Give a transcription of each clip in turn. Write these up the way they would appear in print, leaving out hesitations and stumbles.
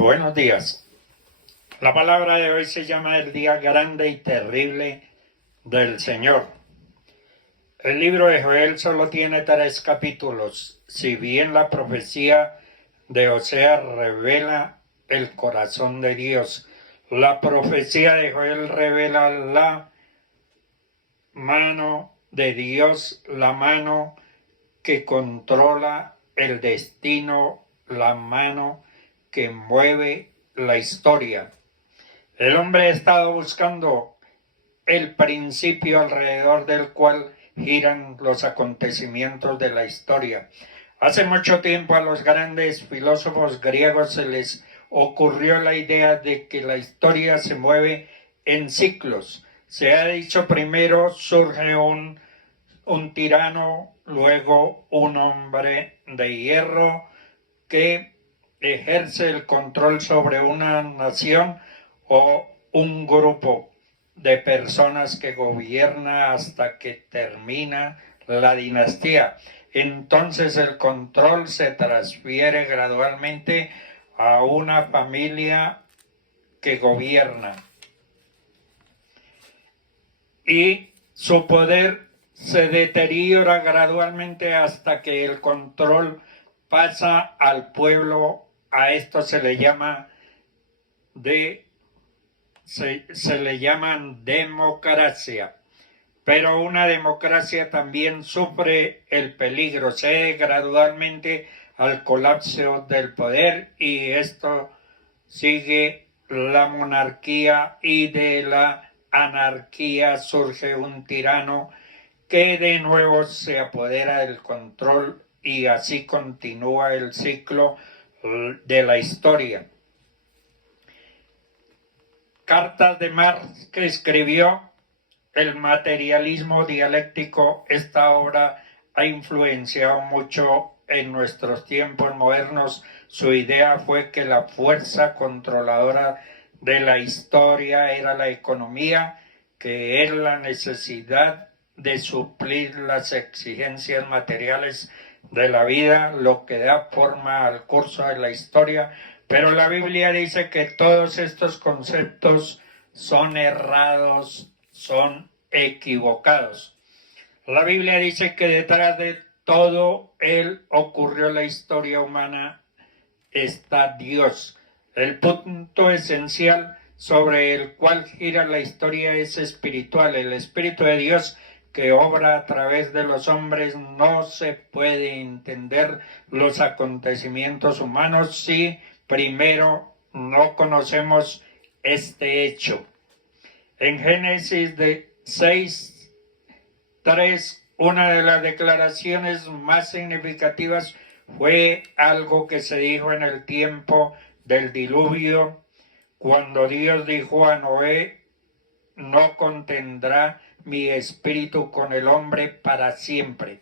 Buenos días. La palabra de hoy se llama el día grande y terrible del Señor. El libro de Joel solo tiene 3 capítulos, si bien la profecía de Oseas revela el corazón de Dios. La profecía de Joel revela la mano de Dios, la mano que controla el destino, la mano que mueve la historia. El hombre ha estado buscando el principio alrededor del cual giran los acontecimientos de la historia. Hace mucho tiempo a los grandes filósofos griegos se les ocurrió la idea de que la historia se mueve en ciclos. Se ha dicho primero surge un tirano, luego un hombre de hierro que ejerce el control sobre una nación o un grupo de personas que gobierna hasta que termina la dinastía. Entonces el control se transfiere gradualmente a una familia que gobierna y su poder se deteriora gradualmente hasta que el control pasa al pueblo. A esto se le llama se le llaman democracia. Pero una democracia también sufre el peligro, cede gradualmente al colapso del poder, y esto sigue la monarquía, y de la anarquía surge un tirano que de nuevo se apodera del control, y así continúa el ciclo de la historia. Cartas de Marx, que escribió El materialismo dialéctico, esta obra ha influenciado mucho en nuestros tiempos modernos. Su idea fue que la fuerza controladora de la historia era la economía, que es la necesidad de suplir las exigencias materiales de la vida, lo que da forma al curso de la historia. Pero la Biblia dice que todos estos conceptos son errados, son equivocados. La Biblia dice que detrás de todo ocurrió la historia humana está Dios. El punto esencial sobre el cual gira la historia es espiritual. El Espíritu de Dios que obra a través de los hombres. No se puede entender los acontecimientos humanos si primero no conocemos este hecho. En Génesis 6:3, una de las declaraciones más significativas fue algo que se dijo en el tiempo del diluvio, cuando Dios dijo a Noé: no contendrá mi espíritu con el hombre para siempre.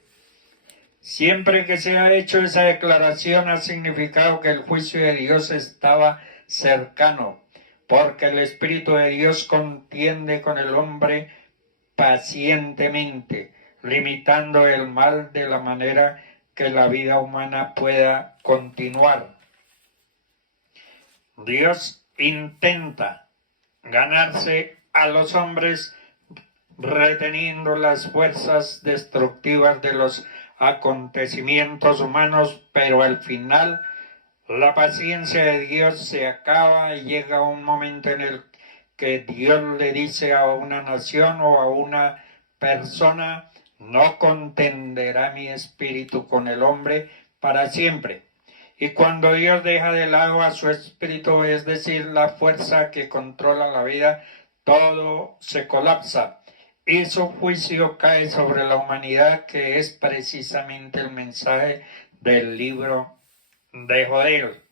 Siempre que se ha hecho esa declaración ha significado que el juicio de Dios estaba cercano, porque el Espíritu de Dios contiende con el hombre pacientemente, limitando el mal de la manera que la vida humana pueda continuar. Dios intenta ganarse a los hombres reteniendo las fuerzas destructivas de los acontecimientos humanos, pero al final la paciencia de Dios se acaba y llega un momento en el que Dios le dice a una nación o a una persona: no contenderá mi espíritu con el hombre para siempre. Y cuando Dios deja de lado a su espíritu, es decir, la fuerza que controla la vida, todo se colapsa y su juicio cae sobre la humanidad, que es precisamente el mensaje del libro de Joel.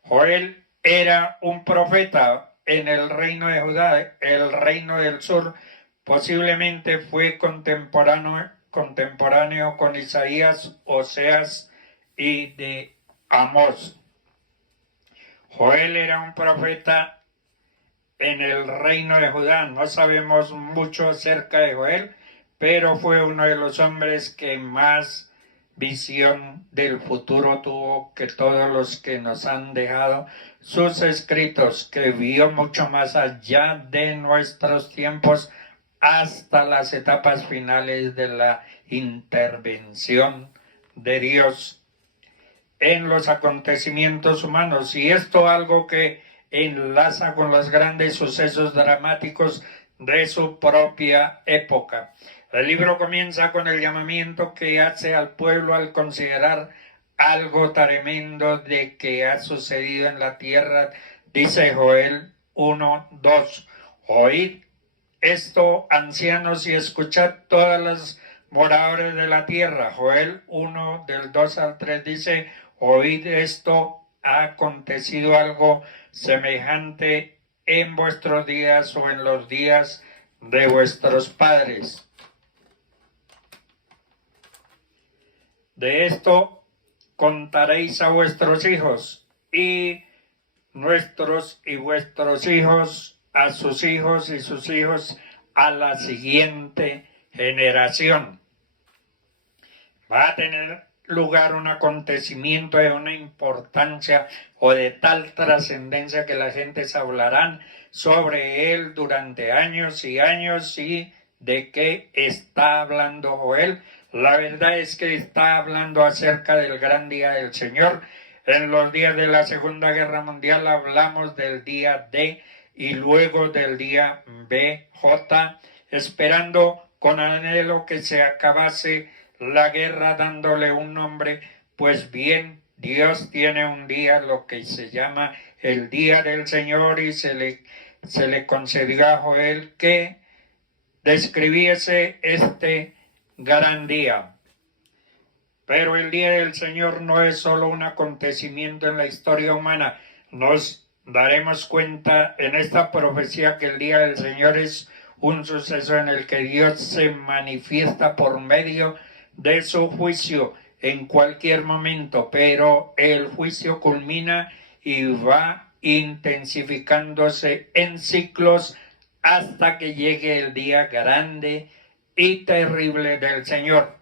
Joel era un profeta en el reino de Judá, el reino del sur. Posiblemente fue contemporáneo con Isaías, Oseas y de Amós. Joel era un profeta en el reino de Judá. No sabemos mucho acerca de Joel, pero fue uno de los hombres que más visión del futuro tuvo que todos los que nos han dejado sus escritos, que vio mucho más allá de nuestros tiempos hasta las etapas finales de la intervención de Dios en los acontecimientos humanos. Y esto algo que enlaza con los grandes sucesos dramáticos de su propia época. El libro comienza con el llamamiento que hace al pueblo al considerar algo tremendo de que ha sucedido en la tierra. Dice Joel 1:2: oíd esto, ancianos, y escuchad todas las moradores de la tierra. Joel 1, del 2 al 3 dice: oíd esto, ha acontecido algo semejante en vuestros días o en los días de vuestros padres. De esto contaréis a vuestros hijos, y nuestros y vuestros hijos a sus hijos, y sus hijos a la siguiente generación. Va a tener lugar un acontecimiento de una importancia o de tal trascendencia que la gente se hablarán sobre él durante años y años. ¿Y de qué está hablando Joel? La verdad es que está hablando acerca del gran día del Señor. En los días de la Segunda Guerra Mundial hablamos del día D y luego del día BJ, esperando con anhelo que se acabase la guerra, dándole un nombre. Pues bien, Dios tiene un día, lo que se llama el día del Señor, y se le concedió a Joel que describiese este gran día. Pero el día del Señor no es solo un acontecimiento en la historia humana. Nos daremos cuenta en esta profecía que el día del Señor es un suceso en el que Dios se manifiesta por medio de su juicio en cualquier momento, pero el juicio culmina y va intensificándose en ciclos hasta que llegue el día grande y terrible del Señor.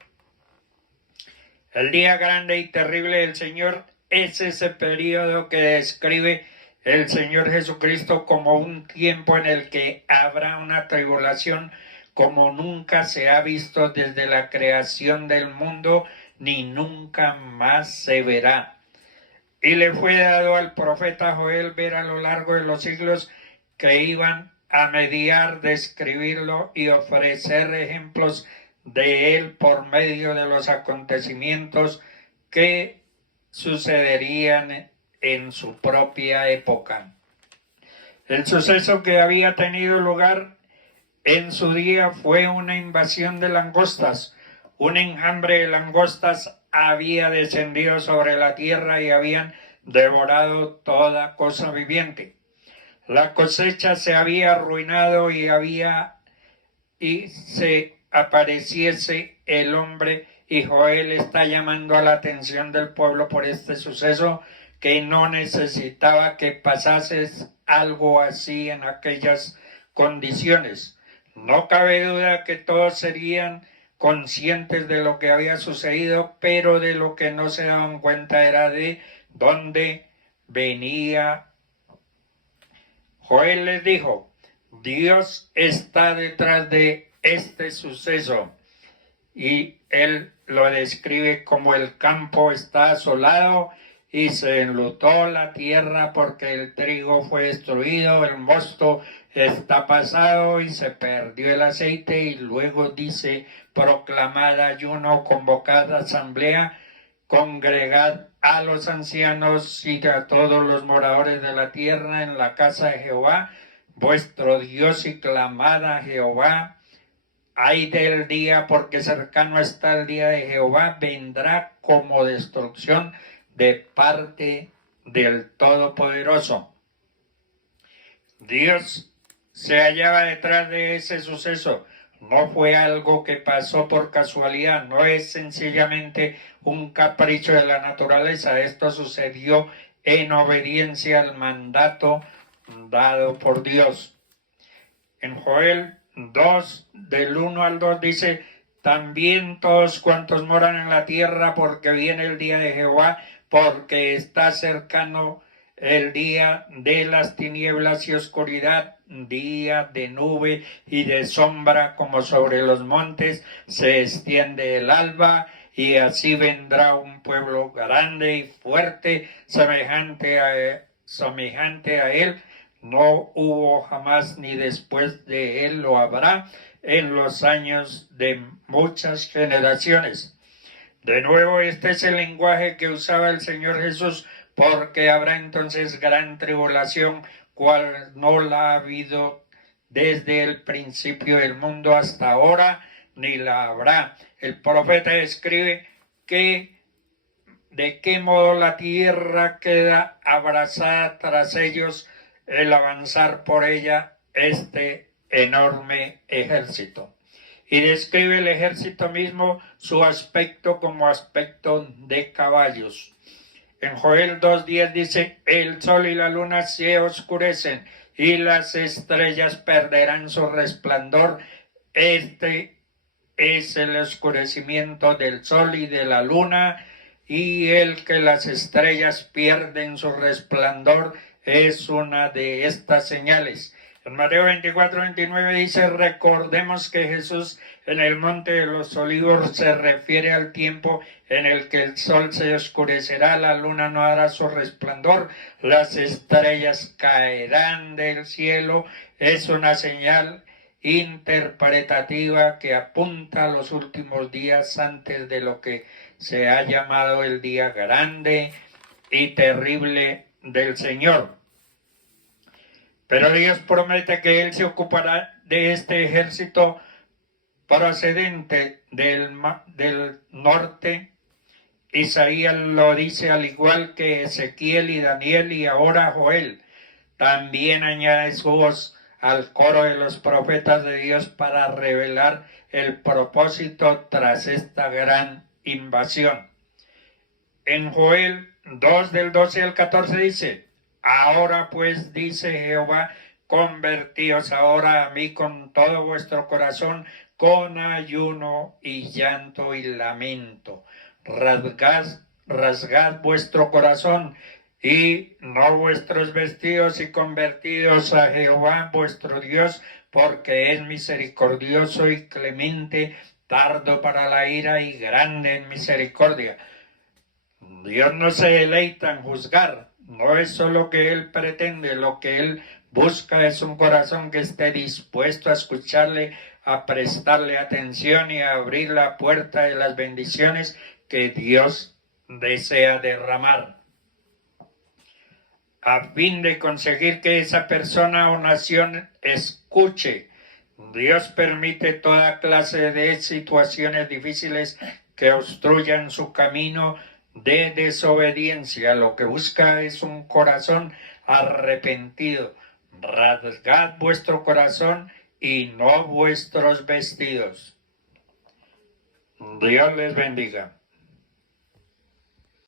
El día grande y terrible del Señor es ese periodo que describe el Señor Jesucristo como un tiempo en el que habrá una tribulación como nunca se ha visto desde la creación del mundo, ni nunca más se verá. Y le fue dado al profeta Joel ver a lo largo de los siglos que iban a mediar, describirlo y ofrecer ejemplos de él por medio de los acontecimientos que sucederían en su propia época. El suceso que había tenido lugar en su día fue una invasión de langostas. Un enjambre de langostas había descendido sobre la tierra y habían devorado toda cosa viviente. La cosecha se había arruinado y se apareciese el hombre, y Joel está llamando a la atención del pueblo por este suceso, que no necesitaba que pasase algo así en aquellas condiciones. No cabe duda que todos serían conscientes de lo que había sucedido, pero de lo que no se daban cuenta era de dónde venía. Joel les dijo: Dios está detrás de este suceso, y él lo describe como el campo está asolado y se enlutó la tierra porque el trigo fue destruido, el mosto está pasado y se perdió el aceite. Y luego dice: proclamad ayuno, convocad asamblea, congregad a los ancianos y a todos los moradores de la tierra en la casa de Jehová vuestro Dios, y clamad a Jehová. Ay del día, porque cercano está el día de Jehová, vendrá como destrucción de parte del Todopoderoso. Dios se hallaba detrás de ese suceso. No fue algo que pasó por casualidad, no es sencillamente un capricho de la naturaleza. Esto sucedió en obediencia al mandato dado por Dios. En Joel 2, del 1 al 2 dice: también todos cuantos moran en la tierra, porque viene el día de Jehová, porque está cercano el día de las tinieblas y oscuridad, día de nube y de sombra, como sobre los montes se extiende el alba, y así vendrá un pueblo grande y fuerte, semejante a él. No hubo jamás ni después de él lo habrá en los años de muchas generaciones. De nuevo, este es el lenguaje que usaba el Señor Jesús, porque habrá entonces gran tribulación, cual no la ha habido desde el principio del mundo hasta ahora, ni la habrá. El profeta escribe que de qué modo la tierra queda abrazada tras ellos, el avanzar por ella este enorme ejército. Y describe el ejército mismo, su aspecto como aspecto de caballos. En Joel 2:10 dice: el sol y la luna se oscurecen y las estrellas perderán su resplandor. Este es el oscurecimiento del sol y de la luna, y el que las estrellas pierden su resplandor es una de estas señales. En Mateo 24:29 dice: recordemos que Jesús en el monte de los olivos se refiere al tiempo en el que el sol se oscurecerá, la luna no hará su resplandor, las estrellas caerán del cielo. Es una señal interpretativa que apunta a los últimos días, antes de lo que se ha llamado el día grande y terrible del Señor. Pero Dios promete que Él se ocupará de este ejército procedente del norte. Isaías lo dice, al igual que Ezequiel y Daniel y ahora Joel. También añade su voz al coro de los profetas de Dios para revelar el propósito tras esta gran invasión. En Joel 2 del 12 al 14 dice: ahora pues, dice Jehová, convertíos ahora a mí con todo vuestro corazón, con ayuno y llanto y lamento. Rasgad vuestro corazón y no vuestros vestidos, y convertidos a Jehová vuestro Dios, porque es misericordioso y clemente, tardo para la ira y grande en misericordia. Dios no se deleita en juzgar, no es solo que Él pretende, lo que Él busca es un corazón que esté dispuesto a escucharle, a prestarle atención y a abrir la puerta de las bendiciones que Dios desea derramar. A fin de conseguir que esa persona o nación escuche, Dios permite toda clase de situaciones difíciles que obstruyan su camino de desobediencia. Lo que busca es un corazón arrepentido. Rasgad vuestro corazón y no vuestros vestidos. Dios les bendiga.